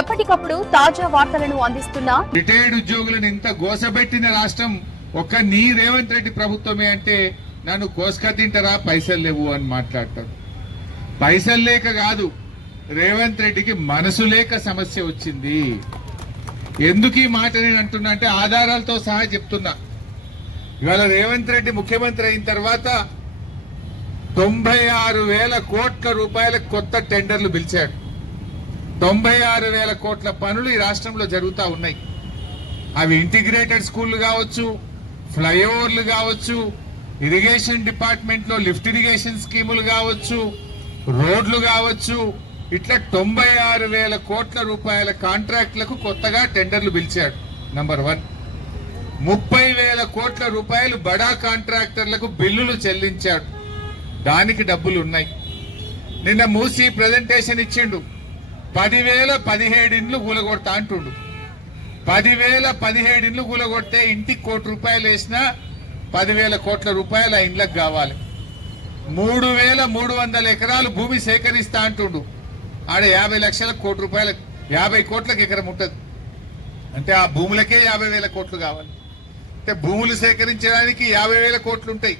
ఎప్పటికప్పుడు తాజా వార్తలను అందిస్తున్న రిటైర్డ్ ఉద్యోగులను ఇంత గోసబెట్టిన రాష్ట్రం ఒక్క నీ రేవంత్ రెడ్డి ప్రభుత్వమే అంటే నన్ను కోసుక తింటారా పైసలు లేవు అని మాట్లాడతారు. పైసలు లేక కాదు, రేవంత్ రెడ్డికి మనసు లేక సమస్య వచ్చింది. ఎందుకు ఈ మాట నేను అంటున్నా అంటే ఆధారాలతో సహా చెప్తున్నా. ఇవాళ రేవంత్ రెడ్డి ముఖ్యమంత్రి అయిన తర్వాత 96,000 కోట్ల రూపాయల కొత్త టెండర్లు పిలిచాడు. 96,000 కోట్ల పనులు ఈ రాష్ట్రంలో జరుగుతూ ఉన్నాయి. అవి ఇంటిగ్రేటెడ్ స్కూళ్లు కావచ్చు, ఫ్లైఓవర్లు కావచ్చు, ఇరిగేషన్ డిపార్ట్మెంట్ లో లిఫ్ట్ ఇరిగేషన్ స్కీములు కావచ్చు, రోడ్లు కావచ్చు, ఇట్లా 96,000 కోట్ల రూపాయల కాంట్రాక్టులకు కొత్తగా టెండర్లు పిలిచాడు. నంబర్ 1. 30,000 కోట్ల రూపాయలు బడా కాంట్రాక్టర్లకు బిల్లులు చెల్లించాడు. దానికి డబ్బులు ఉన్నాయి. నిన్న మూసి ప్రజెంటేషన్ ఇచ్చిండు. 10,017 ఇండ్లు కూలగొడతా అంటుండు. 10,017 ఇండ్లు కూలగొడితే ఇంటికి ₹1,00,00,000 వేసినా 10,000 కోట్ల రూపాయలు ఆ ఇండ్లకు కావాలి. 3,300 ఎకరాలు భూమి సేకరిస్తా అంటుండు. ఆడ 50 లక్షల కోట్ల రూపాయలు, 50 కోట్లకు ఎకరం ఉంటుంది. అంటే ఆ భూములకే 50,000 కోట్లు కావాలి. అంటే భూములు సేకరించడానికి 50,000 కోట్లు ఉంటాయి.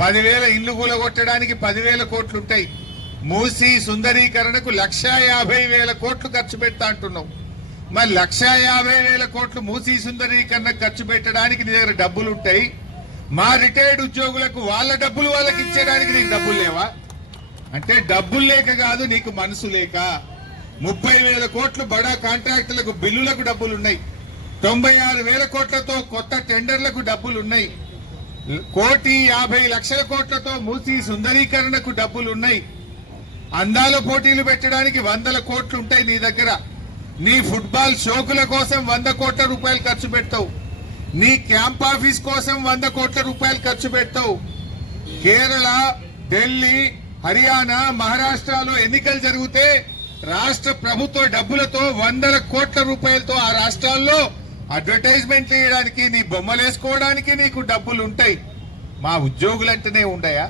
10,000 ఇండ్లు కూలగొట్టడానికి 10,000 కోట్లు ఉంటాయి. మూసి సుందరీకరణకు 1,50,000 కోట్లు ఖర్చు పెడతా అంటున్నావు. మరి 1,50,000 కోట్లు మూసి సుందరీకరణకు ఖర్చు పెట్టడానికి నీ దగ్గర డబ్బులు ఉంటాయి. మా రిటైర్డ్ ఉద్యోగులకు వాళ్ళ డబ్బులు వాళ్ళకి ఇచ్చేయడానికి నీకు డబ్బులు లేవా? అంటే డబ్బులు లేక కాదు, నీకు మనసు లేక. 30,000 కోట్లు బడా కాంట్రాక్టులకు బిల్లులకు డబ్బులు ఉన్నాయి. 96,000 కోట్లతో కొత్త టెండర్లకు డబ్బులు ఉన్నాయి. 1,50,00,000 కోట్లతో మూసి సుందరీకరణకు డబ్బులు ఉన్నాయి. అందాల పోటీలు పెట్టడానికి 100 కోట్లు ఉంటాయి నీ దగ్గర. నీ ఫుట్బాల్ షోకుల కోసం 100 కోట్ల రూపాయలు ఖర్చు పెడతావు. నీ క్యాంప్ ఆఫీస్ కోసం 100 కోట్ల రూపాయలు ఖర్చు పెడతావు. కేరళ, ఢిల్లీ, హర్యానా, మహారాష్ట్రలో ఎన్నికలు జరిగితే రాష్ట్ర ప్రభుత్వ డబ్బులతో 100 కోట్ల రూపాయలతో ఆ రాష్ట్రాల్లో అడ్వర్టైజ్మెంట్లు వేయడానికి, నీ బొమ్మలేసుకోవడానికి నీకు డబ్బులు ఉంటాయి. మా ఉద్యోగులంటేనే ఉండయా?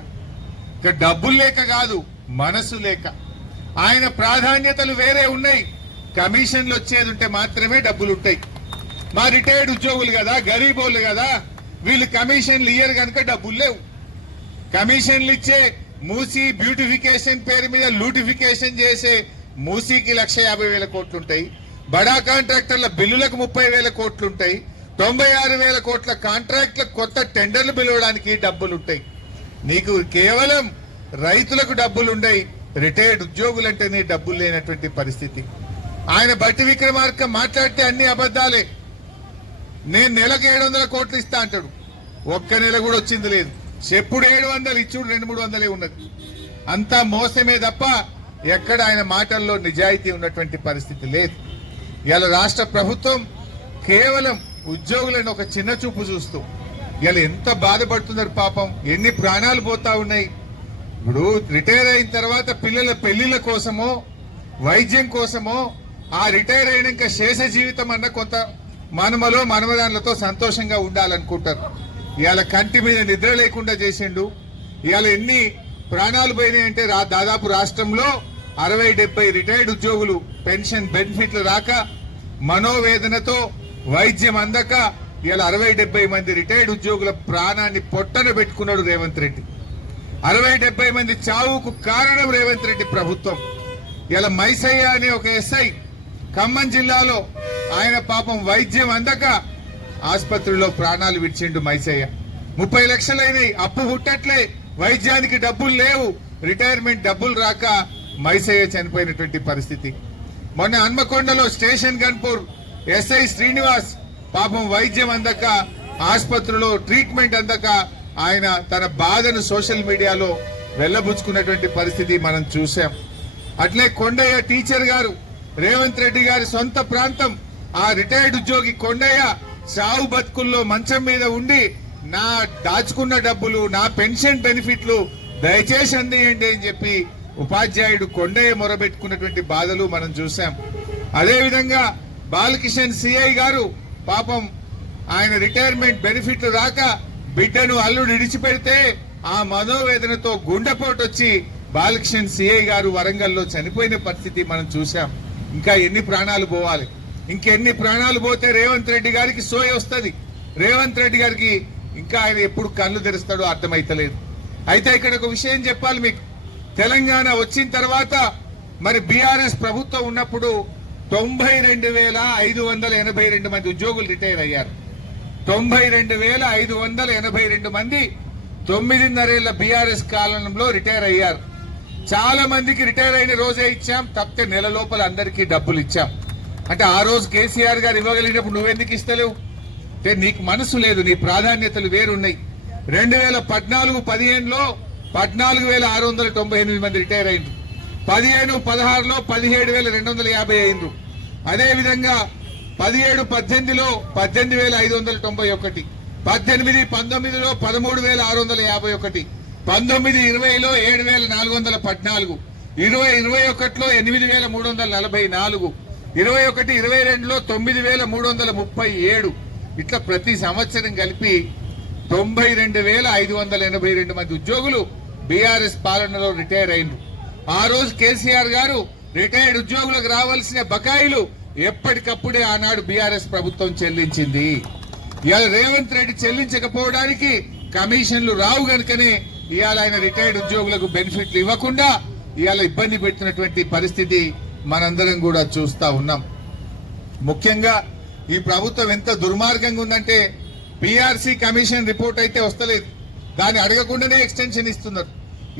ఇక డబ్బులు లేక కాదు, మనసు లేక. ఆయన ప్రాధాన్యతలు వేరే ఉన్నాయి. కమిషన్లు వచ్చేది ఉంటే మాత్రమే డబ్బులు ఉంటాయి. మా రిటైర్డ్ ఉద్యోగులు కదా, గరీబోళ్ళు కదా, వీళ్ళు కమిషన్లు ఇయ్యరు కనుక డబ్బులు లేవు. కమిషన్లు ఇచ్చే మూసీ బ్యూటిఫికేషన్ పేరు మీద లూటిఫికేషన్ చేసే మూసీకి 1,50,000 కోట్లు ఉంటాయి. బడా కాంట్రాక్టర్ల బిల్లులకు 30,000 కోట్లు ఉంటాయి. 96,000 కోట్ల కాంట్రాక్టులకు కొత్త టెండర్లు పిలవడానికి డబ్బులు ఉంటాయి. నీకు కేవలం రైతులకు డబ్బులు ఉన్నాయి. రిటైర్డ్ ఉద్యోగులంటేనే డబ్బులు లేనటువంటి పరిస్థితి. ఆయన బట్టి విక్రమార్క మాట్లాడితే అన్ని అబద్దాలే. నేను నెలకు 700 కోట్లు ఇస్తా అంటాడు. ఒక్క నెల కూడా వచ్చింది లేదు. చెప్పుడు 700, ఇచ్చుడు 200-300 ఉన్నది. అంతా మోసమే తప్ప ఎక్కడ ఆయన మాటల్లో నిజాయితీ ఉన్నటువంటి పరిస్థితి లేదు. ఇలా రాష్ట్ర ప్రభుత్వం కేవలం ఉద్యోగులను ఒక చిన్న చూపు చూస్తూ ఇలా ఎంత బాధపడుతున్నారు పాపం. ఎన్ని ప్రాణాలు పోతా ఉన్నాయి. ఇప్పుడు రిటైర్ అయిన తర్వాత పిల్లల పెళ్లిళ్ల కోసమో వైద్యం కోసమో ఆ రిటైర్ అయినాక శేష జీవితం అన్న కొంత మనమలో మనమదానులతో సంతోషంగా ఉండాలనుకుంటారు. ఇవాళ కంటి మీద నిద్ర లేకుండా చేసిండు. ఇవాళ ఎన్ని ప్రాణాలు పోయినాయంటే దాదాపు రాష్ట్రంలో 60-70 రిటైర్డ్ ఉద్యోగులు పెన్షన్ బెనిఫిట్లు రాక, మనోవేదనతో వైద్యం అందక ఇవాళ 60-70 మంది రిటైర్డ్ ఉద్యోగుల ప్రాణాన్ని పొట్టన పెట్టుకున్నాడు రేవంత్ రెడ్డి. 60-70 మంది చావుకు కారణం రేవంత్ రెడ్డి ప్రభుత్వం. ఇలా మైసయ్య అనే ఒక ఎస్ఐ ఖమ్మం జిల్లాలో ఆయన పాపం వైద్యం అందక ఆసుపత్రిలో ప్రాణాలు విడిచిండు మైసయ్య. 30 లక్షలైనవి, అప్పు హుట్టట్లే, వైద్యానికి డబ్బులు లేవు, రిటైర్మెంట్ డబ్బులు రాక మైసయ్య చనిపోయినటువంటి పరిస్థితి. మొన్న హన్మకొండలో స్టేషన్ గన్పూర్ ఎస్ఐ శ్రీనివాస్ పాపం వైద్యం అందక ఆసుపత్రిలో ట్రీట్మెంట్ అందక ఆయన తన బాధను సోషల్ మీడియాలో వెళ్లబుచ్చుకున్నటువంటి పరిస్థితి మనం చూసాం. అట్లే కొండయ్య టీచర్ గారు, రేవంత్ రెడ్డి గారి సొంత ప్రాంతం, ఆ రిటైర్డ్ ఉద్యోగి కొండయ్య సావు బతుకుల్లో మంచం మీద ఉండి నా దాచుకున్న డబ్బులు, నా పెన్షన్ బెనిఫిట్లు దయచేసి అందియండి అని చెప్పి ఉపాధ్యాయుడు కొండయ్య మొరబెట్టుకున్నటువంటి బాధలు మనం చూసాం. అదేవిధంగా బాలకిషన్ సిఐ గారు పాపం ఆయన రిటైర్మెంట్ బెనిఫిట్లు రాక బిడ్డను అల్లుడు ఇడిచిపెడితే ఆ మనోవేదనతో గుండెపోటు వచ్చి బాలకృష్ణ సిఐ గారు వరంగల్లో చనిపోయిన పరిస్థితి మనం చూసాం. ఇంకా ఎన్ని ప్రాణాలు పోవాలి? ఇంకెన్ని ప్రాణాలు పోతే రేవంత్ రెడ్డి గారికి సోయ వస్తుంది? రేవంత్ రెడ్డి గారికి ఇంకా ఆయన ఎప్పుడు కళ్ళు తెరుస్తాడో అర్థమైతలేదు. అయితే ఇక్కడ ఒక విషయం చెప్పాలి మీకు. తెలంగాణ వచ్చిన తర్వాత మరి బీఆర్ఎస్ ప్రభుత్వం ఉన్నప్పుడు 92,582 మంది ఉద్యోగులు రిటైర్ అయ్యారు. 92,582 మంది 9.5 ఏళ్ల బీఆర్ఎస్ కాలంలో రిటైర్ అయ్యారు. చాలా మందికి రిటైర్ అయిన రోజే ఇచ్చాం, తప్పితే నెల లోపల అందరికీ డబ్బులు ఇచ్చాం. అంటే ఆ రోజు కేసీఆర్ గారు ఇవ్వగలిగినప్పుడు నువ్వెందుకు ఇస్తలేవు? అంటే నీకు మనసు లేదు, నీ ప్రాధాన్యతలు వేరున్నాయి. 2014-15లో 14,698 మంది రిటైర్ అయిండ్రు. 15-16లో 17,250 అయిండ్రు. అదేవిధంగా 17-18లో 18,591, 18-19లో 13,651, 19-20లో 7,414, 20-21లో 8,344, 21-22లో 9,337. ఇట్లా ప్రతి సంవత్సరం కలిపి 92,582 మంది ఉద్యోగులు బీఆర్ఎస్ పాలనలో రిటైర్ అయిండ్రు. ఆ రోజు కేసీఆర్ గారు రిటైర్డ్ ఉద్యోగులకు రావాల్సిన బకాయిలు ఎప్పటికప్పుడే ఆనాడు బీఆర్ఎస్ ప్రభుత్వం చెల్లించింది. ఇవాళ రేవంత్ రెడ్డి చెల్లించకపోవడానికి కమిషన్లు రావు గనుకనే ఇవాళ ఆయన రిటైర్డ్ ఉద్యోగులకు బెనిఫిట్లు ఇవ్వకుండా ఇవాళ ఇబ్బంది పెట్టినటువంటి పరిస్థితి మనందరం కూడా చూస్తా ఉన్నాం. ముఖ్యంగా ఈ ప్రభుత్వం ఎంత దుర్మార్గంగా ఉందంటే పీఆర్సీ కమిషన్ రిపోర్ట్ అయితే వస్తలేదు, దాన్ని అడగకుండానే ఎక్స్టెన్షన్ ఇస్తున్నారు.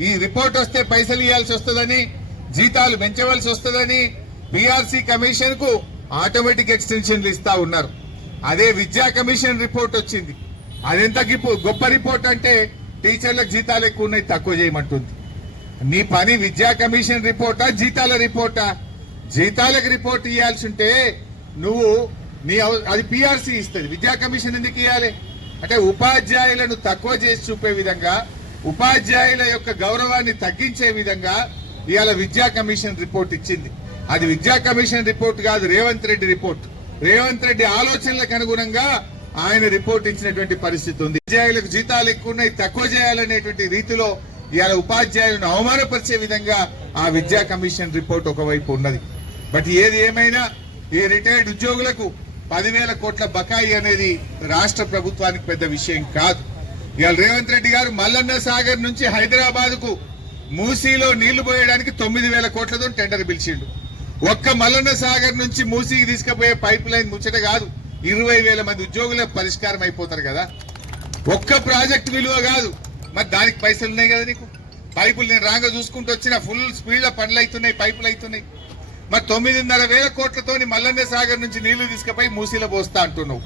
ఈ రిపోర్ట్ వస్తే పైసలు ఇవ్వాల్సి వస్తుందని, జీతాలు పెంచవలసి వస్తుందని పీఆర్సీ కమిషన్ కు ఆటోమేటిక్ ఎక్స్టెన్షన్లు ఇస్తా ఉన్నారు. అదే విద్యా కమిషన్ రిపోర్ట్ వచ్చింది. అదెంత గొప్ప రిపోర్ట్ అంటే టీచర్లకు జీతాలు ఎక్కువ ఉన్నాయి, తక్కువ చేయమంటుంది. నీ పని విద్యా కమిషన్ రిపోర్టా, జీతాల రిపోర్టా? జీతాలకు రిపోర్ట్ ఇవ్వాల్సి ఉంటే నువ్వు అది పీఆర్సీ ఇస్తుంది, విద్యా కమిషన్ ఎందుకు ఇవ్వాలి? అంటే ఉపాధ్యాయులను తక్కువ చేసి చూపే విధంగా, ఉపాధ్యాయుల యొక్క గౌరవాన్ని తగ్గించే విధంగా ఇవాళ విద్యా కమిషన్ రిపోర్ట్ ఇచ్చింది. అది విద్యా కమిషన్ రిపోర్ట్ కాదు, రేవంత్ రెడ్డి రిపోర్ట్. రేవంత్ రెడ్డి ఆలోచనలకు అనుగుణంగా ఆయన రిపోర్ట్ ఇచ్చినటువంటి పరిస్థితి ఉంది. ఉపాధ్యాయులకు జీతాలు ఎక్కువ ఉన్నాయి, తక్కువ చేయాలనేటువంటి రీతిలో ఇవాళ ఉపాధ్యాయులను అవమానపరిచే విధంగా ఆ విద్యా కమిషన్ రిపోర్ట్ ఒకవైపు ఉన్నది. బట్ ఏది ఏమైనా ఈ రిటైర్డ్ ఉద్యోగులకు 10,000 కోట్ల బకాయి అనేది రాష్ట్ర ప్రభుత్వానికి పెద్ద విషయం కాదు. ఇవాళ రేవంత్ రెడ్డి గారు మల్లన్న సాగర్ నుంచి హైదరాబాద్ కు మూసీలో నీళ్లు పోయడానికి 9,000 కోట్లతో టెండర్ పిలిచిండు. ఒక్క మల్లన్న సాగర్ నుంచి మూసీకి తీసుకుపోయే పైప్ లైన్ ముచ్చట కాదు, 20,000 మంది ఉద్యోగులకు పరిష్కారం అయిపోతారు కదా. ఒక్క ప్రాజెక్ట్ విలువ కాదు, మరి దానికి పైసలు ఉన్నాయి కదా నీకు. పైపులు నేను రాగా చూసుకుంటూ వచ్చిన ఫుల్ స్పీడ్ లో పనులు అవుతున్నాయి, పైపులు అవుతున్నాయి. మరి 9,500 కోట్లతోని మల్లన్న సాగర్ నుంచి నీళ్లు తీసుకుపోయి మూసీలో పోస్తా అంటున్నావు.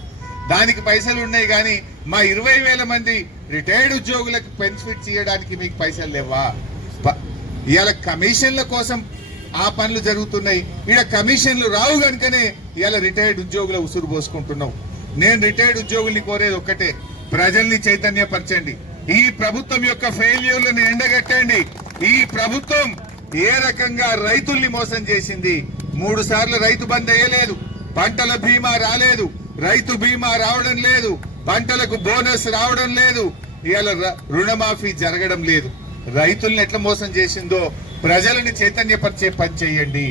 దానికి పైసలు ఉన్నాయి కానీ మా 20,000 మంది రిటైర్డ్ ఉద్యోగులకు బెనిఫిట్స్ ఇవ్వడానికి మీకు పైసలు లేవా? ఇవాళ కమిషన్ల కోసం ఆ పనులు జరుగుతున్నాయి, ఇక్కడ కమిషన్లు రావు కనుకనే ఇవాళ రిటైర్డ్ ఉద్యోగుల ఉసురు పోసుకుంటున్నావు. నేను రిటైర్డ్ ఉద్యోగుల్ని కోరేది ఒక్కటే, ప్రజల్ని చైతన్యపరచండి. ఈ ప్రభుత్వం యొక్క ఫెయిల్యూర్లను ఎండగట్టండి. ఈ ప్రభుత్వం ఏ రకంగా రైతుల్ని మోసం చేసింది. 3 సార్లు రైతు బంద్ వేయలేదు, పంటల బీమా రాలేదు, రైతు బీమా రావడం లేదు, పంటలకు బోనస్ రావడం లేదు, ఇవాళ రుణమాఫీ జరగడం లేదు. రైతుల్ని ఎట్లా మోసం చేసిందో ప్రజలను చైతన్యపరిచే పని చేయండి.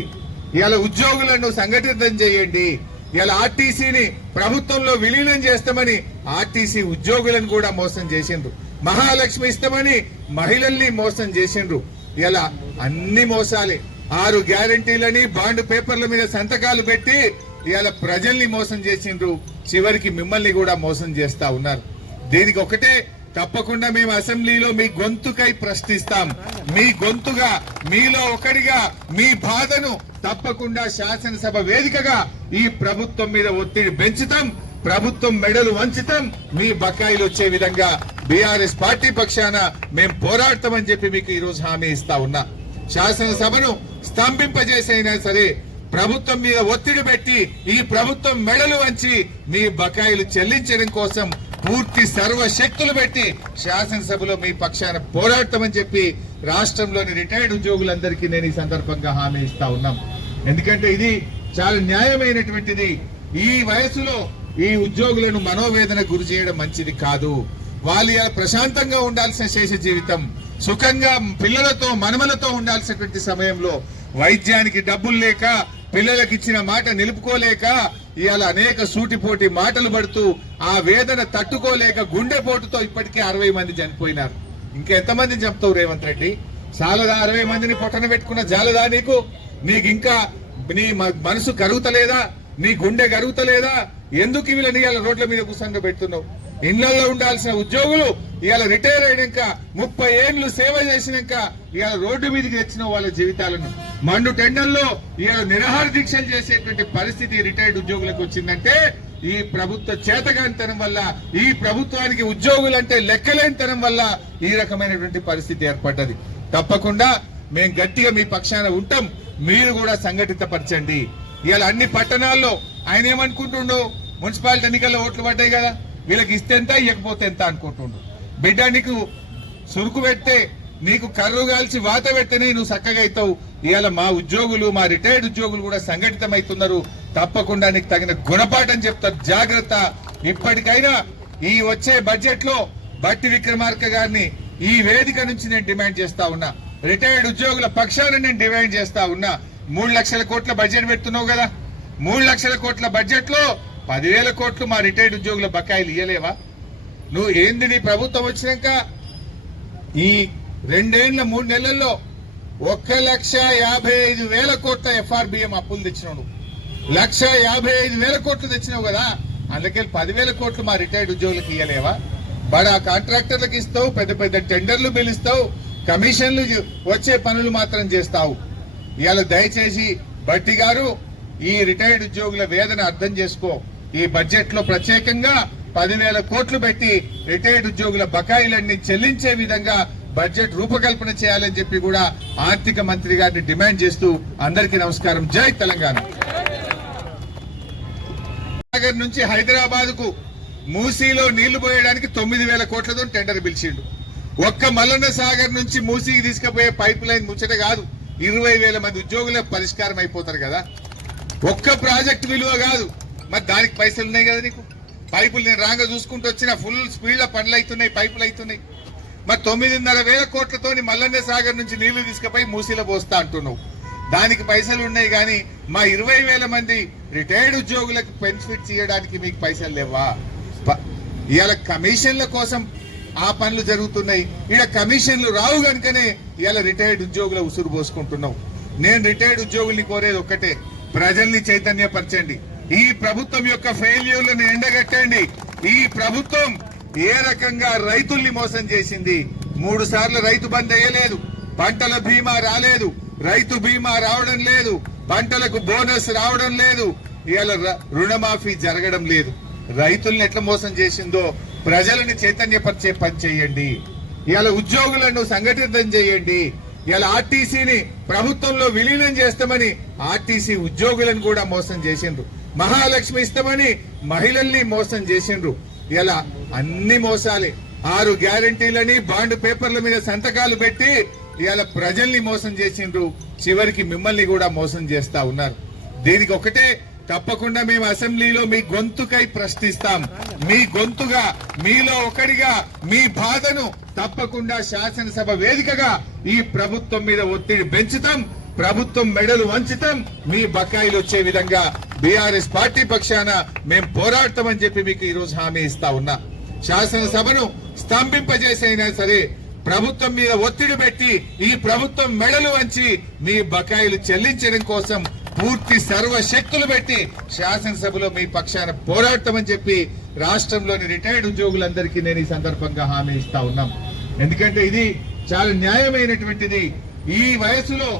ఇవాళ ఉద్యోగులను సంఘటితం చేయండి. ఇవాళ ఆర్టీసీని ప్రభుత్వంలో విలీనం చేస్తామని ఆర్టీసీ ఉద్యోగులను కూడా మోసం చేసిండ్రు. మహాలక్ష్మి ఇస్తామని మహిళల్ని మోసం చేసిండ్రు. ఇలా అన్ని మోసాలే. 6 గ్యారంటీలని బాండ్ పేపర్ల మీద సంతకాలు పెట్టి ఇవాళ ప్రజల్ని మోసం చేసిండ్రు. చివరికి మిమ్మల్ని కూడా మోసం చేస్తా ఉన్నారు. దీనికి ఒకటే, తప్పకుండా మేము అసెంబ్లీలో మీ గొంతుకై ప్రశ్నిస్తాం. మీ గొంతుగా, మీలో ఒకటిగా మీ బాధను తప్పకుండా శాసనసభ వేదికగా ఈ ప్రభుత్వం మీద ఒత్తిడి పెంచుతాం. ప్రభుత్వం మెడలు వంచుతాం. మీ బకాయిలు వచ్చే విధంగా బీఆర్ఎస్ పార్టీ పక్షాన మేము పోరాడతామని చెప్పి మీకు ఈ రోజు హామీ ఇస్తా ఉన్నా. శాసనసభను స్తంభింపజేసైనా సరే ప్రభుత్వం మీద ఒత్తిడి పెట్టి ఈ ప్రభుత్వం మెడలు వంచి మీ బకాయిలు చెల్లించడం కోసం పూర్తి సర్వశక్తులు పెట్టి శాసనసభలో మీ పక్షాన పోరాడతామని చెప్పి రాష్ట్రంలోని రిటైర్డ్ ఉద్యోగులందరికీ నేను ఈ సందర్భంగా హామీ ఇస్తా ఉన్నాం. ఎందుకంటే ఇది చాలా న్యాయమైనటువంటిది. ఈ వయసులో ఈ ఉద్యోగులను మనోవేదన గురి చేయడం మంచిది కాదు. వాళ్ళు ప్రశాంతంగా ఉండాల్సిన శేష జీవితం, సుఖంగా పిల్లలతో మనమలతో ఉండాల్సినటువంటి సమయంలో వైద్యానికి డబ్బులు లేక పిల్లలకు ఇచ్చిన మాట నిలుపుకోలేక ఇవాళ అనేక సూటిపోటి మాటలు పడుతూ ఆ వేదన తట్టుకోలేక గుండెపోటుతో ఇప్పటికే 60 మంది చనిపోయినారు. ఇంకెంతమందిని చెప్తావు రేవంత్ రెడ్డి? చాలదా 60 మందిని పొట్టన పెట్టుకున్న జాలదా నీకు? నీకు ఇంకా నీ మనసు కరుగుతలేదా? నీ గుండె కరుగుతలేదా? ఎందుకు వీళ్ళని ఇవాళ రోడ్ల మీద కూర్చొని పెడుతున్నావు? ఇళ్లలో ఉండాల్సిన ఉద్యోగులు ఇవాళ రిటైర్ అయినాక 30 ఏళ్లు సేవ చేసినాక ఇవాళ రోడ్డు మీదకి తెచ్చిన వాళ్ళ జీవితాలను మండు టెండర్లో ఇవాళ నిరాహార దీక్షలు చేసేటువంటి పరిస్థితి రిటైర్డ్ ఉద్యోగులకు వచ్చిందంటే ఈ ప్రభుత్వ చేతగానితనం వల్ల, ఈ ప్రభుత్వానికి ఉద్యోగులంటే లెక్కలేనితనం వల్ల ఈ రకమైనటువంటి పరిస్థితి ఏర్పడ్డది. తప్పకుండా మేము గట్టిగా మీ పక్షాన ఉంటాం. మీరు కూడా సంఘటితపరచండి. ఇవాళ అన్ని పట్టణాల్లో ఆయన ఏమనుకుంటుండో, మున్సిపాలిటీ ఎన్నికల్లో ఓట్లు పడ్డాయి కదా, వీళ్ళకి ఇస్తే ఎంత ఇవ్వకపోతే ఎంత అనుకుంటుండు. బిడ్డ నీకు సురుకు పెడితే, నీకు కర్రు కాల్చి వాత పెడితేనే నువ్వు చక్కగా అవుతావు. ఇవాళ మా ఉద్యోగులు, మా రిటైర్డ్ ఉద్యోగులు కూడా సంఘటితమవుతున్నారు. తప్పకుండా నీకు తగిన గుణపాఠం చెప్తారు. జాగ్రత్త. ఇప్పటికైనా ఈ వచ్చే బడ్జెట్ లో బట్టి విక్రమార్క గారిని ఈ వేదిక నుంచి నేను డిమాండ్ చేస్తా ఉన్నా. రిటైర్డ్ ఉద్యోగుల పక్షాన నేను డిమాండ్ చేస్తా ఉన్నా. 3 లక్షల కోట్ల బడ్జెట్ పెడుతున్నావు కదా, 3 లక్షల కోట్ల బడ్జెట్ లో 10,000 కోట్లు మా రిటైర్డ్ ఉద్యోగుల బకాయిలు ఇయ్యలేవా? నువ్వు ఏంది నీ ప్రభుత్వం వచ్చినాక ఈ 2 ఏళ్ల 3 నెలల్లో 1,55,000 కోట్ల FRBM అప్పులు తెచ్చినావు. 1,55,000 కోట్లు తెచ్చినావు కదా, అందుకే 10,000 కోట్లు మా రిటైర్డ్ ఉద్యోగులకు ఇయ్యలేవా? బడా కాంట్రాక్టర్లకు ఇస్తావు, పెద్ద పెద్ద టెండర్లు పిలుస్తావు, కమిషన్లు వచ్చే పనులు మాత్రం చేస్తావు. ఇవాళ దయచేసి బట్టి గారు ఈ రిటైర్డ్ ఉద్యోగుల వేదన అర్థం చేసుకో. ఈ బడ్జెట్ లో ప్రత్యేకంగా 10,000 కోట్లు పెట్టి రిటైర్డ్ ఉద్యోగుల బకాయిలన్నీ చెల్లించే విధంగా బడ్జెట్ రూపకల్పన చేయాలని చెప్పి కూడా ఆర్థిక మంత్రి గారిని డిమాండ్ చేస్తూ అందరికీ నమస్కారం. జై తెలంగాణ. సాగర్ నుంచి హైదరాబాద్ కు మూసీలో నీళ్లు పోయడానికి 9,000 కోట్లతో టెండర్ పిలిచిండు. ఒక్క మల్లన్న సాగర్ నుంచి మూసీకి తీసుకుపోయే పైప్ లైన్ ముచ్చట కాదు, 20,000 మంది ఉద్యోగులకు పరిష్కారం అయిపోతారు కదా. ఒక్క ప్రాజెక్ట్ విలువ కాదు, మరి దానికి పైసలు ఉన్నాయి కదా నీకు. పైపులు నేను రాంగ చూసుకుంటూ వచ్చిన ఫుల్ స్పీడ్ లో పనులు అవుతున్నాయి, పైపులు అవుతున్నాయి. మరి 9,500 కోట్లతో మల్లన్న సాగర్ నుంచి నీళ్లు తీసుకుపోయి మూసీలో పోస్తా అంటున్నావు. దానికి పైసలు ఉన్నాయి కానీ మా 20,000 మంది రిటైర్డ్ ఉద్యోగులకు బెనిఫిట్ చేయడానికి మీకు పైసలు లేవా? ఇవాళ కమిషన్ల కోసం ఆ పనులు జరుగుతున్నాయి. ఇక్కడ కమిషన్లు రావు కనుకనే ఇవాళ రిటైర్డ్ ఉద్యోగుల ఉసురు పోసుకుంటున్నావు. నేను రిటైర్డ్ ఉద్యోగుల్ని కోరేది ఒక్కటే, ప్రజల్ని చైతన్యపరచండి. ఈ ప్రభుత్వం యొక్క ఫెయిల్యూర్లను ఎండగట్టండి. ఈ ప్రభుత్వం ఏ రకంగా రైతుల్ని మోసం చేసింది. 3 సార్లు రైతు బంద్ అయ్యలేదు, పంటల బీమా రాలేదు, రైతు బీమా రావడం లేదు, పంటలకు బోనస్ రావడం లేదు, ఇవాళ రుణమాఫీ జరగడం లేదు. రైతుల్ని ఎట్లా మోసం చేసిందో ప్రజలను చైతన్యపరిచే పని చేయండి. ఇవాళ ఉద్యోగులను సంఘటితం చేయండి. ఇలా ఆర్టీసీని ప్రభుత్వంలో విలీనం చేస్తామని ఆర్టీసీ ఉద్యోగులను కూడా మోసం చేసిండ్రు. మహాలక్ష్మి ఇస్తామని మహిళల్ని మోసం చేసిండ్రు. ఇలా అన్ని మోసాలే. 6 గ్యారంటీలని బాండ్ పేపర్ల మీద సంతకాలు పెట్టి ఇవాళ ప్రజల్ని మోసం చేసిండ్రు. చివరికి మిమ్మల్ని కూడా మోసం చేస్తా ఉన్నారు. దీనికి ఒకటే, తప్పకుండా మేము అసెంబ్లీలో మీ గొంతుకై ప్రశ్నిస్తాం. మీ గొంతుగా, మీలో ఒకడిగా మీ బాధను తప్పకుండా శాసనసభ వేదికగా ఈ ప్రభుత్వం మీద ఒత్తిడి పెంచుతాం. ప్రభుత్వం మెడలు వంచుతాం. మీ బకాయిలు వచ్చే విధంగా బీఆర్ఎస్ పార్టీ పక్షాన మేము పోరాడతామని చెప్పి మీకు ఈ రోజు హామీ ఇస్తా ఉన్నా. శాసనసభను స్తంభింపజేసైనా సరే ప్రభుత్వం మీద ఒత్తిడి పెట్టి ఈ ప్రభుత్వం మెడలు వంచి మీ బకాయిలు చెల్లించడం కోసం పూర్తి సర్వశక్తులు పెట్టి శాసనసభలో మీ పక్షాన పోరాడతామని చెప్పి రాష్ట్రంలోని రిటైర్డ్ ఉద్యోగులందరికీ నేను ఈ సందర్భంగా హామీ ఇస్తా ఉన్నాం. ఎందుకంటే ఇది చాలా న్యాయమైనటువంటిది. ఈ వయసులో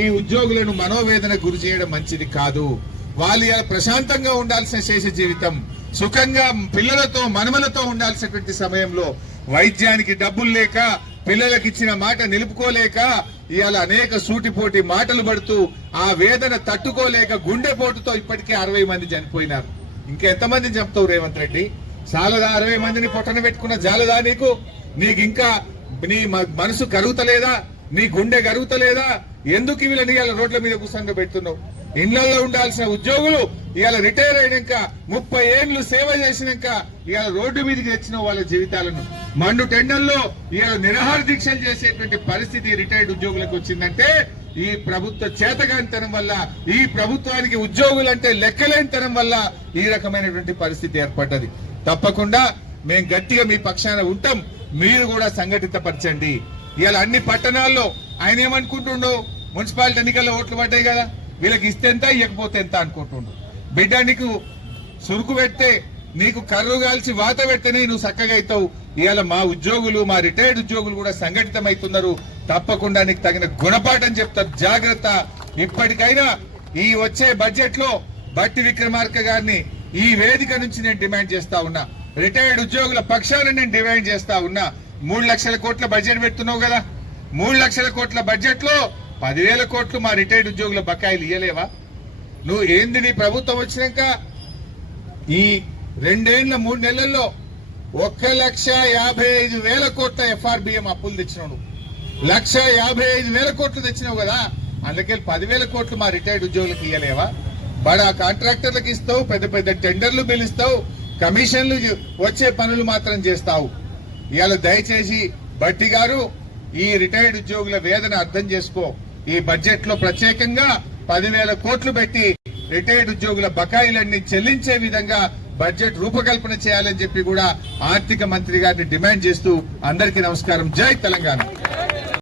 ఈ ఉద్యోగులను మనోవేదన గురి చేయడం మంచిది కాదు. వాళ్ళు ప్రశాంతంగా ఉండాల్సిన శేష జీవితం, సుఖంగా పిల్లలతో మనమలతో ఉండాల్సినటువంటి సమయంలో వైద్యానికి డబ్బులు లేక, పిల్లలకు ఇచ్చిన మాట నిలుపుకోలేక ఇవాళ అనేక సూటిపోటి మాటలు పడుతూ ఆ వేదన తట్టుకోలేక గుండెపోటుతో ఇప్పటికే 60 మంది చనిపోయినారు. ఇంకెంతమందిని చెప్తావు రేవంత్ రెడ్డి? చాలదా 60 మందిని పొట్టన పెట్టుకున్న జాలదా నీకు? నీకు ఇంకా నీ మనసు కరుగుతలేదా? నీ గుండె కరుగుతలేదా? ఎందుకు వీళ్ళని ఇవాళ రోడ్ల మీద కూర్చొని పెడుతున్నావు? ఇళ్లలో ఉండాల్సిన ఉద్యోగులు ఇవాళ రిటైర్ అయినాక 30 ఏళ్లు సేవ చేసినాక ఇవాళ రోడ్డు మీదకి తెచ్చిన వాళ్ళ జీవితాలను మండు టెండర్లో ఇవాళ నిరాహార దీక్షలు చేసేటువంటి పరిస్థితి రిటైర్డ్ ఉద్యోగులకు వచ్చిందంటే ఈ ప్రభుత్వ చేతగానితనం వల్ల, ఈ ప్రభుత్వానికి ఉద్యోగులంటే లెక్కలేనితనం వల్ల ఈ రకమైనటువంటి పరిస్థితి ఏర్పడ్డది. తప్పకుండా మేము గట్టిగా మీ పక్షాన ఉంటాం. మీరు కూడా సంఘటితపరచండి. ఇవాళ అన్ని పట్టణాల్లో ఆయన ఏమనుకుంటుండో, మున్సిపాలిటీ ఎన్నికల్లో ఓట్లు పడ్డాయి కదా, వీళ్ళకి ఇస్తే ఎంత ఇవ్వకపోతే ఎంత అనుకుంటుండు. బిడ్డ నీకు సురుకు పెడితే, నీకు కర్రు కాల్చి వాత పెడితేనే నువ్వు చక్కగా అవుతావు. ఇవాళ మా ఉద్యోగులు, మా రిటైర్డ్ ఉద్యోగులు కూడా సంఘటితమవుతున్నారు. తప్పకుండా నీకు తగిన గుణపాఠం చెప్తారు. జాగ్రత్త. ఇప్పటికైనా ఈ వచ్చే బడ్జెట్ లో బట్టి విక్రమార్క గారిని ఈ వేదిక నుంచి నేను డిమాండ్ చేస్తా ఉన్నా. రిటైర్డ్ ఉద్యోగుల పక్షాన నేను డిమాండ్ చేస్తా ఉన్నా. 3 లక్షల కోట్ల బడ్జెట్ పెడుతున్నావు కదా, 3 లక్షల కోట్ల బడ్జెట్ లో 10,000 కోట్లు మా రిటైర్డ్ ఉద్యోగుల బకాయిలు ఇయ్యలేవా? నువ్వు ఏంది నీ ప్రభుత్వం వచ్చినాక ఈ 2 ఏళ్ల 3 నెలల్లో 1,55,000 కోట్ల FRBM అప్పులు తెచ్చినావు. 1,55,000 కోట్లు తెచ్చినావు కదా, అందుకే 10,000 కోట్లు మా రిటైర్డ్ ఉద్యోగులకు ఇయ్యలేవా? బడా కాంట్రాక్టర్లకు ఇస్తావు, పెద్ద పెద్ద టెండర్లు పిలుస్తావు, కమిషన్లు వచ్చే పనులు మాత్రం చేస్తావు. ఇవాళ దయచేసి బట్టి గారు ఈ రిటైర్డ్ ఉద్యోగుల వేదన అర్థం చేసుకో. ఈ బడ్జెట్ లో ప్రత్యేకంగా 10,000 కోట్లు పెట్టి రిటైర్డ్ ఉద్యోగుల బకాయిలన్నీ చెల్లించే విధంగా బడ్జెట్ రూపకల్పన చేయాలని చెప్పి కూడా ఆర్థిక మంత్రి గారిని డిమాండ్ చేస్తూ అందరికీ నమస్కారం. జై తెలంగాణ.